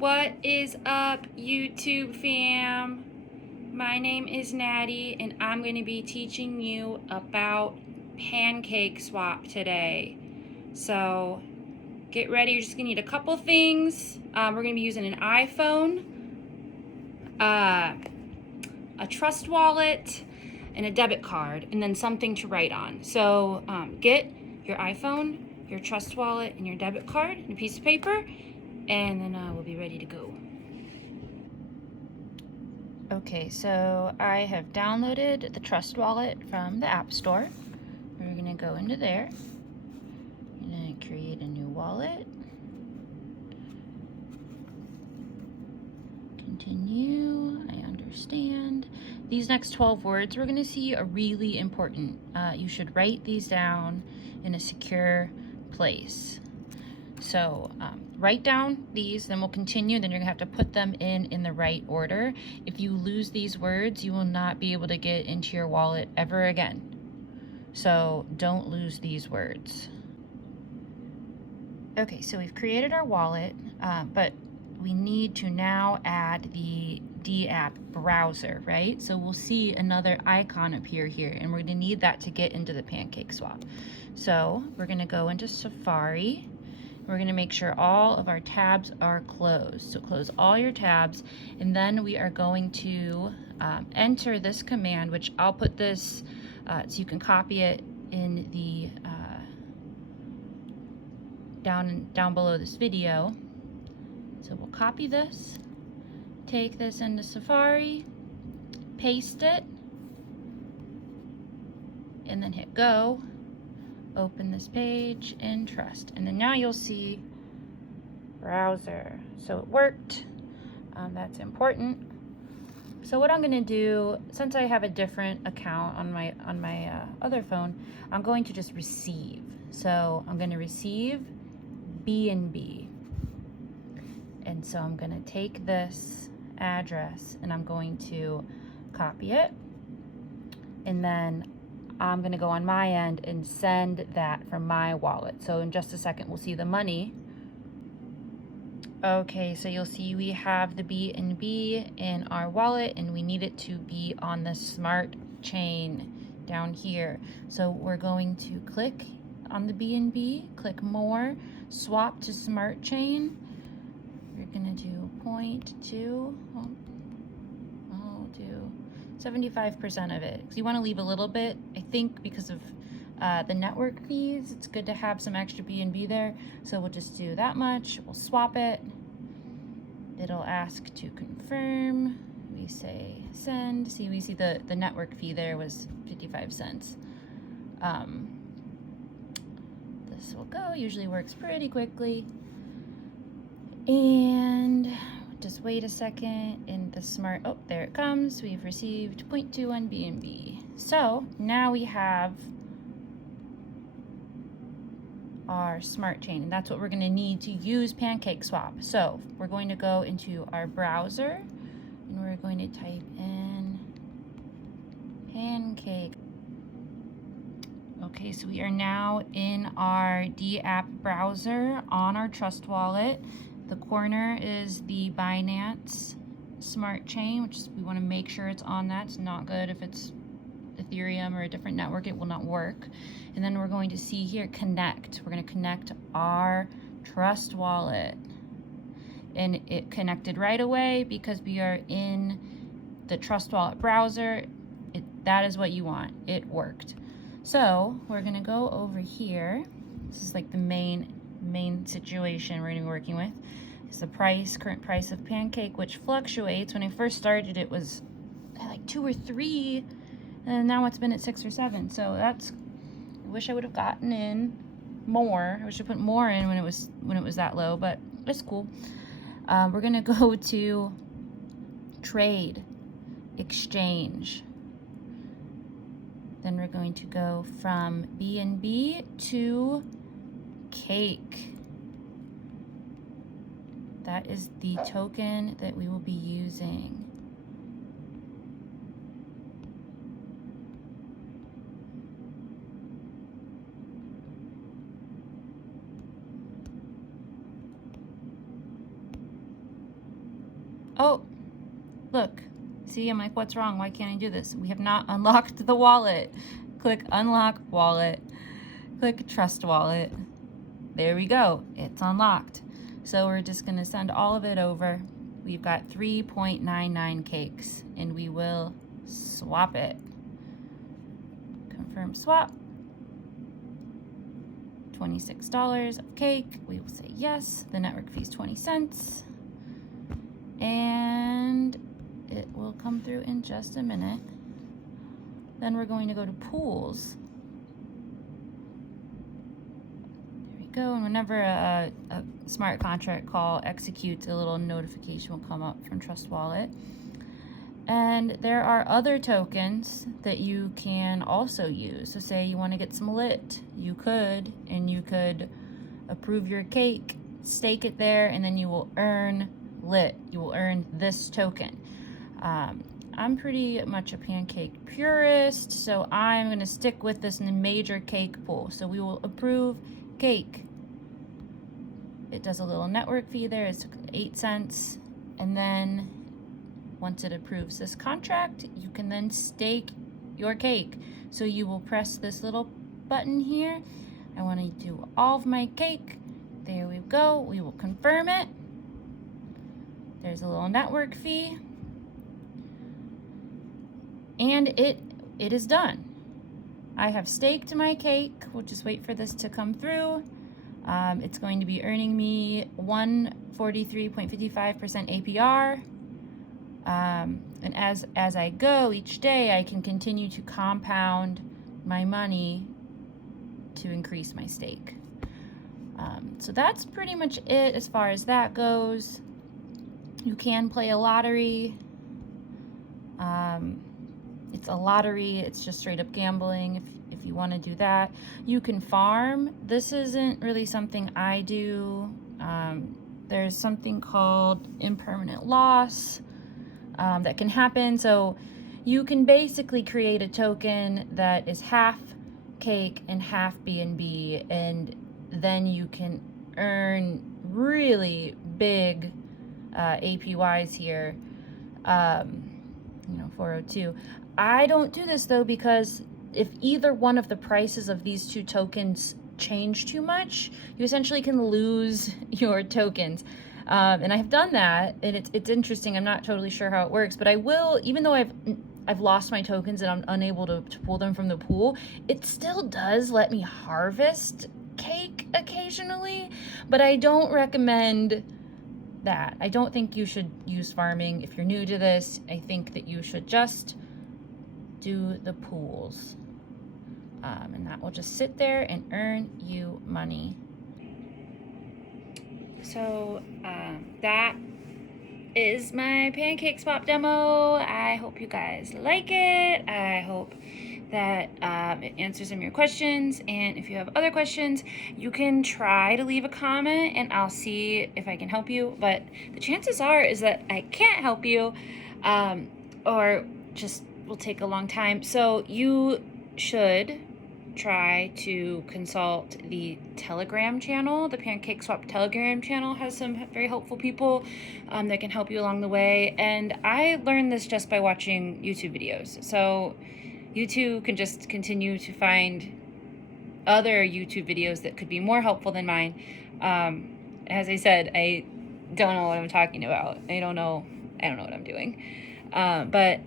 What is up, YouTube fam? My name is Natty, and I'm going to be teaching you about Pancake Swap today. So get ready. You're just going to need a couple things. We're going to be using an iPhone, a trust wallet, and a debit card, and then something to write on. So get your iPhone, your trust wallet, and your debit card, and a piece of paper, and then we'll be ready to go. Okay, so I have downloaded the Trust Wallet from the App Store. We're gonna go into there. I'm gonna create a new wallet. Continue, I understand. These next 12 words we're gonna see are really important. You should write these down in a secure place. So write down these, then we'll continue, then you're gonna have to put them in the right order. If you lose these words, you will not be able to get into your wallet ever again. So don't lose these words. Okay, so we've created our wallet, but we need to now add the DAPP browser, right? So we'll see another icon appear here, and we're gonna need that to get into the Pancake Swap. So we're gonna go into Safari. We're gonna make sure all of our tabs are closed. So close all your tabs, and then we are going to enter this command, which I'll put this so you can copy it in the down below this video. So we'll copy this, take this into Safari, paste it, and then hit go. Open this page in Trust, and then now you'll see browser. So it worked. That's important. So what I'm going to do, since I have a different account on my other phone, I'm going to just receive. So I'm going to receive BNB, and so I'm going to take this address and I'm going to copy it, and then I'm gonna go on my end and send that from my wallet. So in just a second, we'll see the money. Okay, so you'll see we have the BNB in our wallet, and we need it to be on the Smart Chain down here. So we're going to click on the BNB, click More, Swap to Smart Chain. We're gonna do 0.2. I'll do 75% of it, because you want to leave a little bit. I think because of the network fees, it's good to have some extra BNB there. So we'll just do that much. We'll swap it. It'll ask to confirm. We say send. See, we see the network fee there was 55 cents. This will go. Usually works pretty quickly. And just wait a second in the smart, oh, there it comes. We've received 0.21 BNB. So now we have our smart chain, and that's what we're gonna need to use Pancake Swap. So we're going to go into our browser, and we're going to type in Pancake. Okay, so we are now in our DAPP browser on our Trust Wallet. The corner is the Binance Smart Chain, which is, we want to make sure it's on that. It's not good if it's Ethereum or a different network, it will not work. And then we're going to see here, connect. We're going to connect our Trust Wallet. And it connected right away because we are in the Trust Wallet browser. That is what you want. It worked. So we're going to go over here. This is like the main situation we're going to be working with. Is the current price of Pancake, which fluctuates. When I first started, it was like 2 or 3, and now it's been at 6 or 7. So that's, I wish I would have gotten in more. I wish I put more in when it was that low, but it's cool. We're gonna go to trade, exchange. Then we're going to go from BNB to Cake. That is the token that we will be using. Oh, look. See, I'm like, what's wrong? Why can't I do this? We have not unlocked the wallet. Click unlock wallet. Click trust wallet. There we go. It's unlocked. So we're just going to send all of it over. We've got 3.99 cakes, and we will swap it. Confirm swap. $26 of cake. We will say yes. The network fee is 20 cents. And it will come through in just a minute. Then we're going to go to pools. There we go. And whenever a smart contract call executes, a little notification will come up from Trust Wallet. And there are other tokens that you can also use. So say you want to get some lit, you could, and you could approve your cake, stake it there, and then you will earn lit. You will earn this token. I'm pretty much a pancake purist, so I'm going to stick with this in the major cake pool. So we will approve cake. It does a little network fee there. It's 8 cents. And then once it approves this contract, you can then stake your cake. So you will press this little button here. I want to do all of my cake. There we go. We will confirm it. There's a little network fee. And it is done. I have staked my cake. We'll just wait for this to come through. It's going to be earning me 143.55% APR. And as I go each day, I can continue to compound my money to increase my stake. So that's pretty much it as far as that goes. You can play a lottery. It's a lottery. It's just straight up gambling if you want to do that. You can farm. This isn't really something I do. There's something called impermanent loss that can happen. So you can basically create a token that is half cake and half BNB, and then you can earn really big APYs here. 402. I don't do this though, because if either one of the prices of these two tokens change too much, you essentially can lose your tokens. And I've done that, and it's interesting. I'm not totally sure how it works, but I will, even though I've lost my tokens and I'm unable to pull them from the pool, it still does let me harvest cake occasionally, but I don't recommend that. I don't think you should use farming. If you're new to this, I think that you should just do the pools. And that will just sit there and earn you money. So that is my pancake swap demo. I hope you guys like it. I hope that it answers some of your questions. And if you have other questions, you can try to leave a comment and I'll see if I can help you. But the chances are is that I can't help you, or just will take a long time. So you should try to consult the Telegram channel. The Pancake Swap Telegram channel has some very helpful people that can help you along the way. And I learned this just by watching YouTube videos. So you too can just continue to find other YouTube videos that could be more helpful than mine. As I said, I don't know what I'm talking about. I don't know what I'm doing. But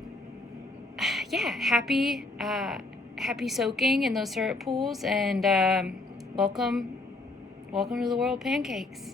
yeah, happy soaking in those syrup pools, and welcome to the world of pancakes.